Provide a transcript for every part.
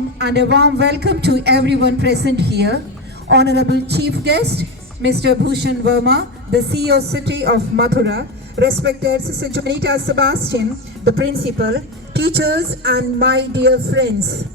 morning and a warm welcome to everyone present here. Honorable Chief Guest, Mr. Bhushan Verma, the CEO City of Mathura, respected Sister Jonita Sebastian, the Principal, teachers and my dear friends.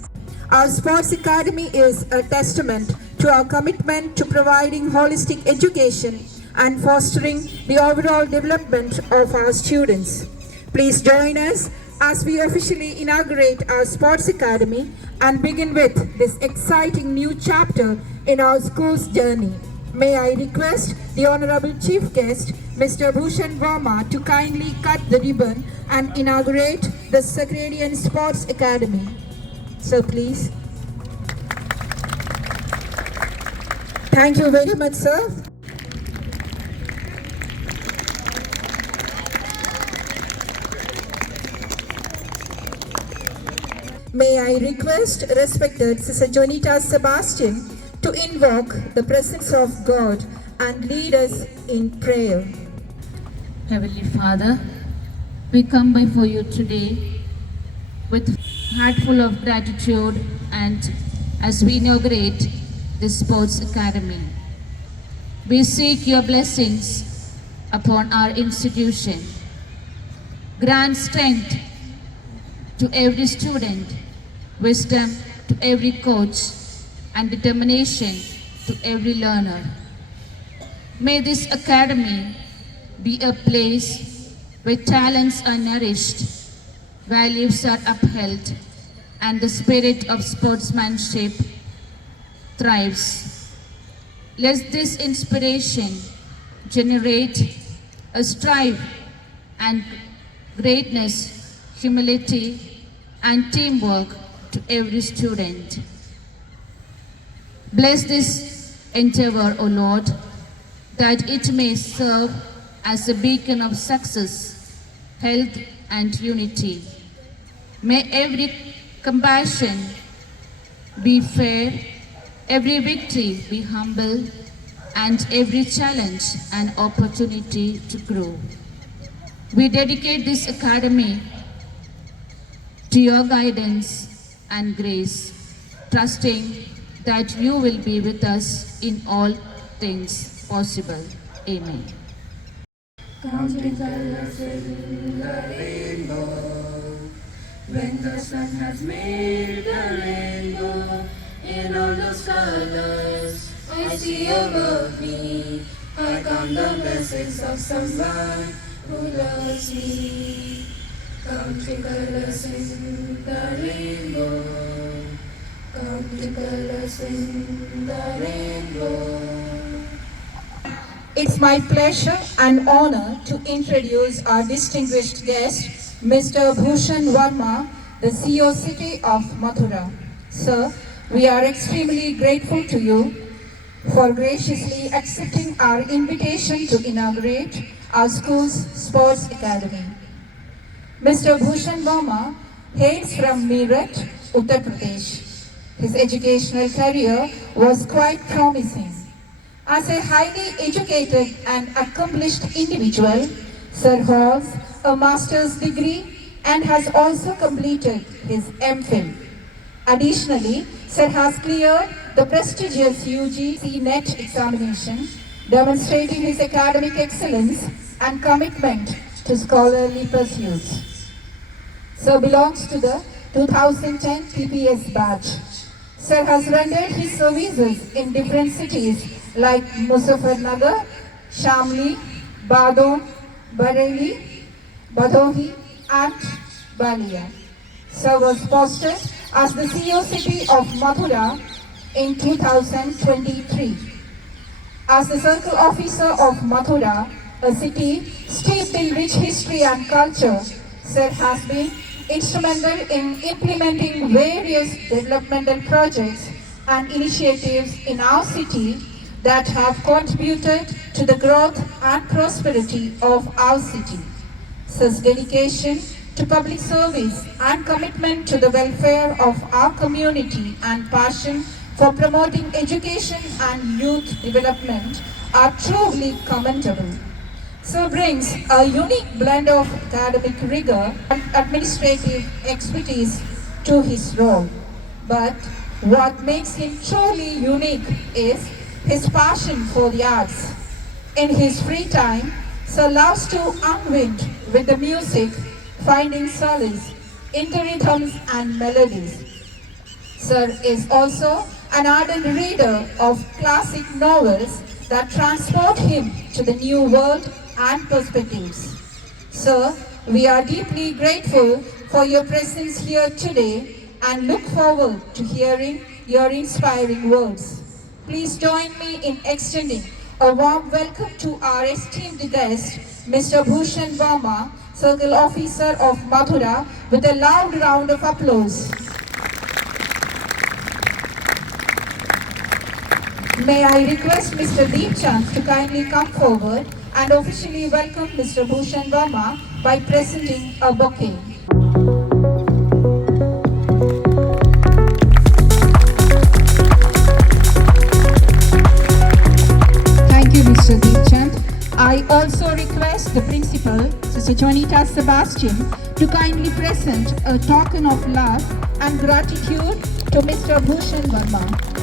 Our Sports Academy is a testament to our commitment to providing holistic education and fostering the overall development of our students. Please join us as we officially inaugurate our Sports Academy and begin with this exciting new chapter in our school's journey. May I request the Honorable Chief Guest, Mr. Bhushan Verma, to kindly cut the ribbon and inaugurate the Sacrarian Sports Academy. So please. Thank you very much, sir. May I request respected Sister Jonita Sebastian to invoke the presence of God and lead us in prayer. Heavenly Father, we come before you today with heart full of gratitude and as we inaugurate the Sports Academy. We seek your blessings upon our institution. Grant strength to every student, wisdom to every coach, and determination to every learner. May this academy be a place where talents are nourished, values are upheld, and the spirit of sportsmanship thrives. Let this inspiration generate a strive and greatness, humility, and teamwork to every student. Bless this endeavor, O Lord, that it may serve as a beacon of success, health, and unity. May every compassion be fair, every victory be humble, and every challenge an opportunity to grow. We dedicate this academy to your guidance and grace, trusting that you will be with us in all things possible. Amen. Counting colors in the rainbow, when the sun has made the rainbow, in all those colors I see above me, I count the blessings of someone who loves me. Counting colors in the rainbow, counting colors in the rainbow. It's my pleasure and honor to introduce our distinguished guest, Mr. Bhushan Verma, the CEO City of Mathura. Sir, we are extremely grateful to you for graciously accepting our invitation to inaugurate our school's Sports Academy. Mr. Bhushan Verma hails from Meerut, Uttar Pradesh. His educational career was quite promising. As a highly educated and accomplished individual, Sir holds a master's degree and has also completed his MPhil. Additionally, Sir has cleared the prestigious UGC NET examination, demonstrating his academic excellence and commitment to scholarly pursuits. Sir belongs to the 2010 PPS batch. Sir has rendered his services in different cities like Muzaffarnagar, Shamli, Badon, Bareilly, Bhadohi, and Balia. Sir was posted as the CEO City of Mathura in 2023. As the Circle Officer of Mathura, a city steeped in rich history and culture, Sir has been instrumental in implementing various developmental projects and initiatives in our city that have contributed to the growth and prosperity of our city. Sir's dedication to public service and commitment to the welfare of our community and passion for promoting education and youth development are truly commendable. Sir brings a unique blend of academic rigor and administrative expertise to his role. But what makes him truly unique is his passion for the arts. In his free time, Sir loves to unwind with the music, finding solace in the rhythms and melodies. Sir is also an ardent reader of classic novels that transport him to the new world and perspectives. Sir, we are deeply grateful for your presence here today and look forward to hearing your inspiring words. Please join me in extending a warm welcome to our esteemed guest, Mr. Bhushan Verma, Circle Officer of Mathura, with a loud round of applause. May I request Mr. Deep Chand to kindly come forward and officially welcome Mr. Bhushan Verma by presenting a bouquet. Thank you, Mr. Deep Chand. I also request the principal, Sister Jonita Sebastian, to kindly present a token of love and gratitude to Mr. Bhushan Verma.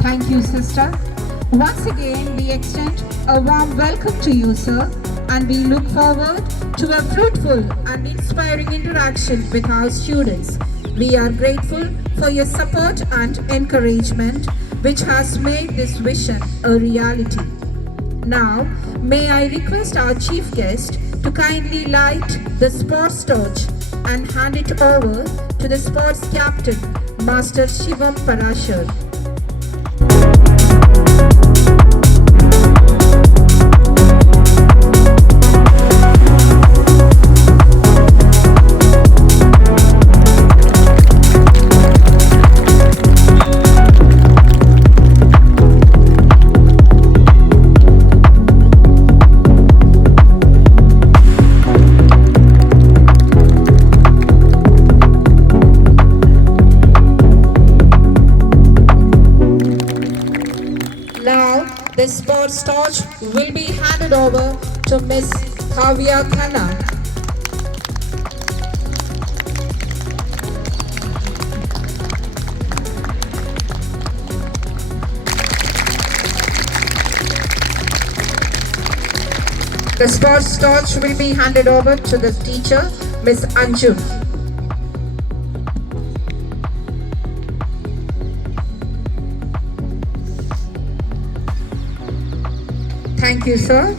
Thank you, sister. Once again, we extend a warm welcome to you, sir, and we look forward to a fruitful and inspiring interaction with our students. We are grateful for your support and encouragement, which has made this vision a reality. Now, may I request our chief guest to kindly light the sports torch and hand it over to the sports captain, Master Shivam Parashar. The sports torch will be handed over to Miss Kavya Khanna. The sports torch will be handed over to the teacher, Miss Anju. Thank you, sir.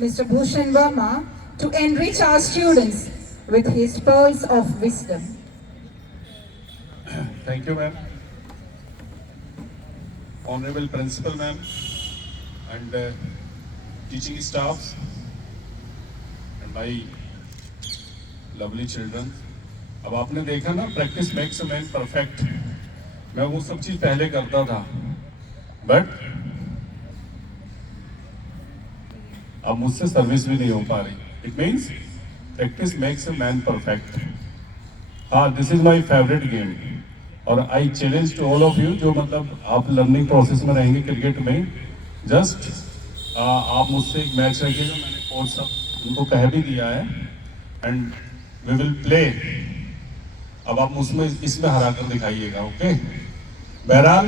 Mr. Bhushan Verma, to enrich our students with his pearls of wisdom. Thank you, ma'am. Honorable Principal, ma'am, and teaching staffs, and my lovely children. अब आपने देखा ना, practice makes a man perfect. मैं वो सब चीज़ पहले करता था, बट अब मुझसे सर्विस भी नहीं हो पा रही. It means practice makes a man perfect. हाँ, this is my favourite game. और I challenge to all of you, जो मतलब आप लर्निंग प्रोसेस में रहेंगे क्रिकेट में, जस्ट आप मुझसे एक मैच रखिएगा. मैंने कोच सब उनको कह भी दिया है, एंड वी विल प्ले. अब आप मुझमें इसमें हरा कर दिखाइएगा. ओके, बहरहाल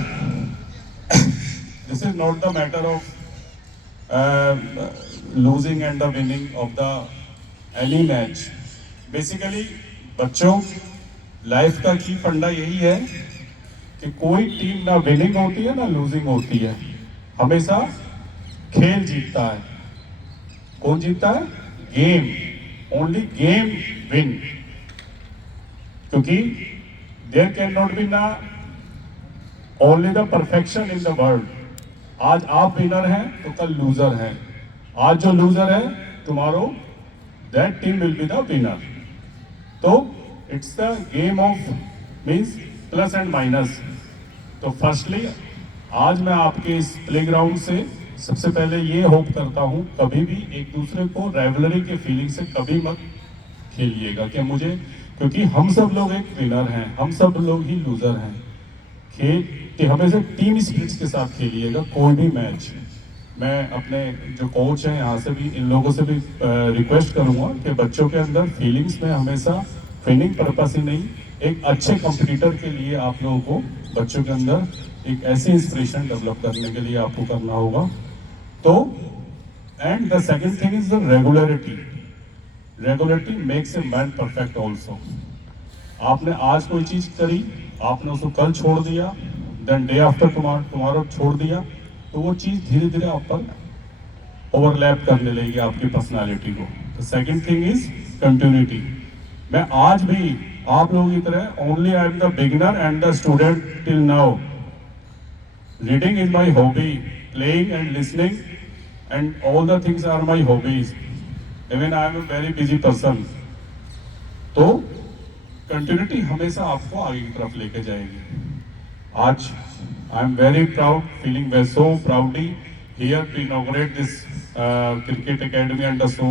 this is not the matter of losing and the winning of the any match. Basically बच्चों, लाइफ का की फंडा यही है कि कोई टीम ना विनिंग होती है ना लूजिंग होती है. हमेशा खेल जीतता है. कौन जीतता है? गेम. Only game win. क्योंकि देयर कैन नॉट बी ना only the perfection in the world. आज आप विनर हैं तो कल लूजर हैं. आज जो लूजर है, tomorrow that team will be the winner. तो it's the game of means plus and minus. तो फर्स्टली आज मैं आपके इस प्लेग्राउंड से सबसे पहले ये होप करता हूँ, कभी भी एक दूसरे को राइवलरी के फीलिंग से कभी मत खेलिएगा कि मुझे, क्योंकि हम सब लोग एक विनर हैं, हम सब लोग ही लूजर हैं. खेल कि हमेशा टीम स्पिरिट के साथ खेलिएगा कोई भी मैच. मैं अपने जो कोच हैं यहाँ से भी, इन लोगों से भी रिक्वेस्ट करूँगा कि बच्चों के अंदर फीलिंग्स में हमेशा विनिंग पर्पस ही नहीं, एक अच्छे कंपटीटर के लिए आप लोगों को बच्चों के अंदर एक ऐसी इंस्पिरेशन डेवलप करने के लिए आपको करना होगा. तो and the second thing is the regularity. Regularity makes a man perfect also. आपने आज कोई चीज करी, आपने उसको कल छोड़ दिया, देन डे आफ्टर टुमारो छोड़ दिया, तो वो चीज धीरे धीरे आप पर ओवरलैप करने लगेगी आपकी पर्सनालिटी को. The second thing is continuity. मैं आज भी आप लोगों की तरह only I am the beginner and the student till now. Reading is my hobby, playing and listening and all the things are my hobbies. Even I am a very busy person. तो continuity हमेशा आपको आगे की तरफ लेके जाएगी. आज I am very proud, feeling very so proudly here to inaugurate this cricket academy and so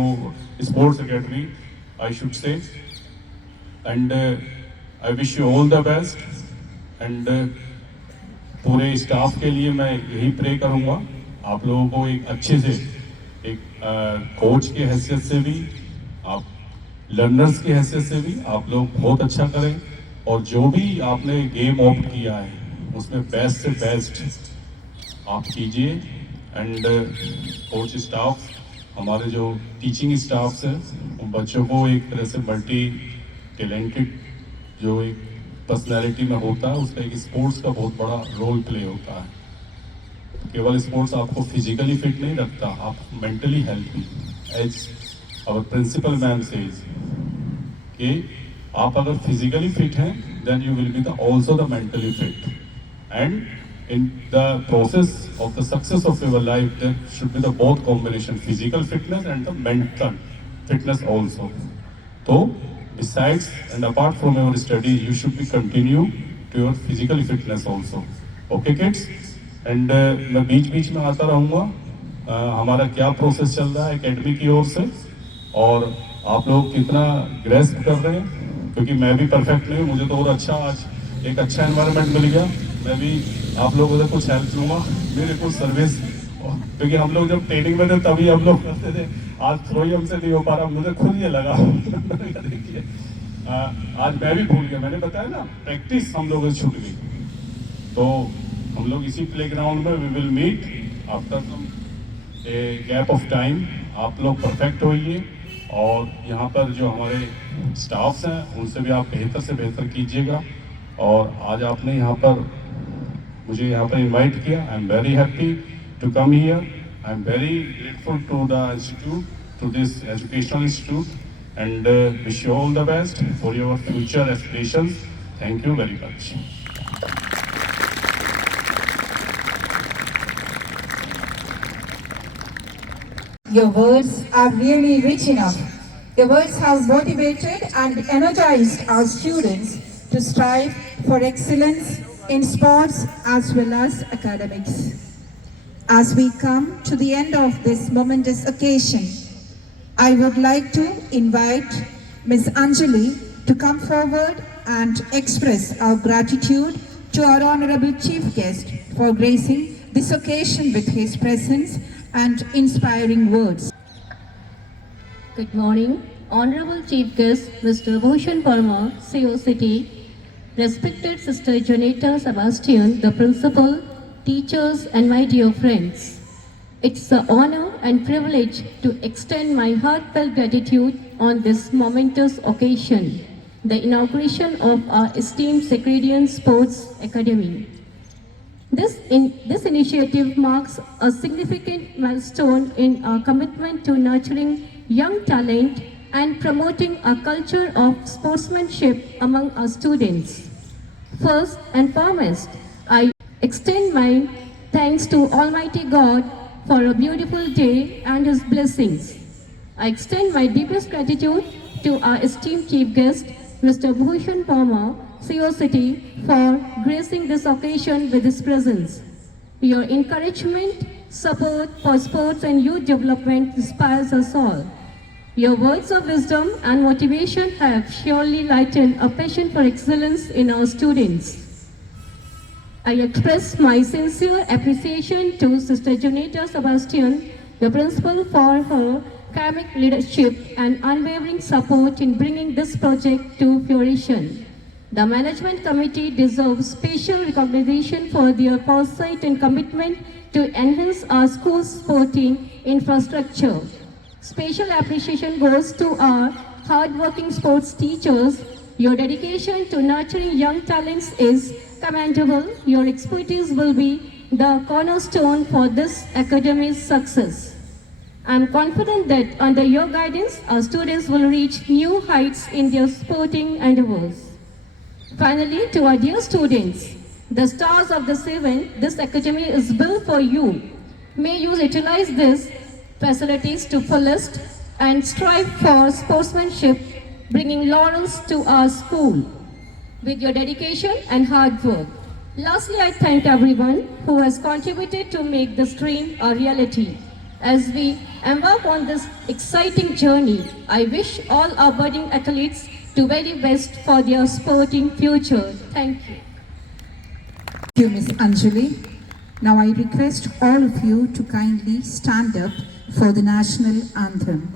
sports academy, I should say. And I wish you all the best. And पूरे स्टाफ के लिए मैं यही प्रे करूँगा, आप लोगों को एक अच्छे से एक कोच की हैसियत से भी, आप लर्नर्स की हैसियत से भी आप लोग बहुत अच्छा करें. और जो भी आपने गेम ऑप्ट किया है उसमें बेस्ट से बेस्ट आप कीजिए. एंड कोच स्टाफ, हमारे जो टीचिंग स्टाफ्स हैं, उन बच्चों को एक तरह से मल्टी टैलेंटेड जो एक पर्सनैलिटी में होता है, उसका एक स्पोर्ट्स का बहुत बड़ा रोल प्ले होता है. केवल स्पोर्ट्स आपको फिजिकली फिट नहीं रखता, आप mentally healthy. As our principal ma'am says कि आप अगर फिजिकली फिट हैं, then you will be the also the mentally fit. And in the process of the success of your life, there should be the both combination, physical fitness and the mental fitness also. So besides and apart from your studies, you should be continue to your physical fitness also. Okay kids? And मैं बीच में आता रहूँगा. हमारा क्या process चल रहा है academy की ओर से, और आप लोग कितना ग्रेस्प कर रहे हैं, क्योंकि मैं भी परफेक्ट नहीं हूँ. मुझे तो और अच्छा आज एक अच्छा एनवायरनमेंट मिल गया. मैं भी आप लोगों से कुछ हेल्प लूँगा, मेरे कुछ सर्विस, क्योंकि हम लोग जब ट्रेनिंग में थे तभी हम लोग करते थे. आज थ्रो ही हमसे नहीं हो पा रहा, मुझे खुद ये लगा. देखिए आज मैं भी भूल गया. मैंने बताया ना, प्रैक्टिस हम लोगों से छूट गई. तो हम लोग इसी प्लेग्राउंड में we will meet after some a gap of time. आप लोग परफेक्ट होइए, और यहाँ पर जो हमारे स्टाफ्स हैं उनसे भी आप बेहतर से बेहतर कीजिएगा. और आज आपने यहाँ पर मुझे यहाँ पर इनवाइट किया. I am very happy to come here. I'm very grateful to the institute, to this educational institute, and wish you all the best for your future aspirations. Thank you very much. Your words are really rich enough. Your words have motivated and energized our students to strive for excellence in sports as well as academics. As we come to the end of this momentous occasion, I would like to invite Ms. Anjali to come forward and express our gratitude to our Honorable Chief Guest for gracing this occasion with his presence and inspiring words. Good morning, Honorable Chief Guest Mr. Bhushan Parma, CO City, respected Sister Jonata Sebastian, the Principal, teachers and my dear friends. It's an honor and privilege to extend my heartfelt gratitude on this momentous occasion, the inauguration of our esteemed Secretarian Sports Academy. This initiative marks a significant milestone in our commitment to nurturing young talent and promoting a culture of sportsmanship among our students. First and foremost, I extend my thanks to Almighty God for a beautiful day and His blessings. I extend my deepest gratitude to our esteemed Chief Guest, Mr. Bhushan Parma, CO City, for gracing this occasion with his presence. Your encouragement, support for sports and youth development inspires us all. Your words of wisdom and motivation have surely lightened a passion for excellence in our students. I express my sincere appreciation to Sister Jonata Sebastian, the principal, for her academic leadership and unwavering support in bringing this project to fruition. The management committee deserves special recognition for their foresight and commitment to enhance our school's sporting infrastructure. Special appreciation goes to our hard-working sports teachers. Your dedication to nurturing young talents is commendable. Your expertise will be the cornerstone for this academy's success. I am confident that under your guidance, our students will reach new heights in their sporting endeavors. Finally, to our dear students, the stars of the seven, this academy is built for you. May you utilize these facilities to fullest and strive for sportsmanship, bringing laurels to our school with your dedication and hard work. Lastly, I thank everyone who has contributed to make this dream a reality. As we embark on this exciting journey, I wish all our budding athletes the very best for their sporting future. Thank you. Thank you, Ms. Anjali. Now I request all of you to kindly stand up for the national anthem.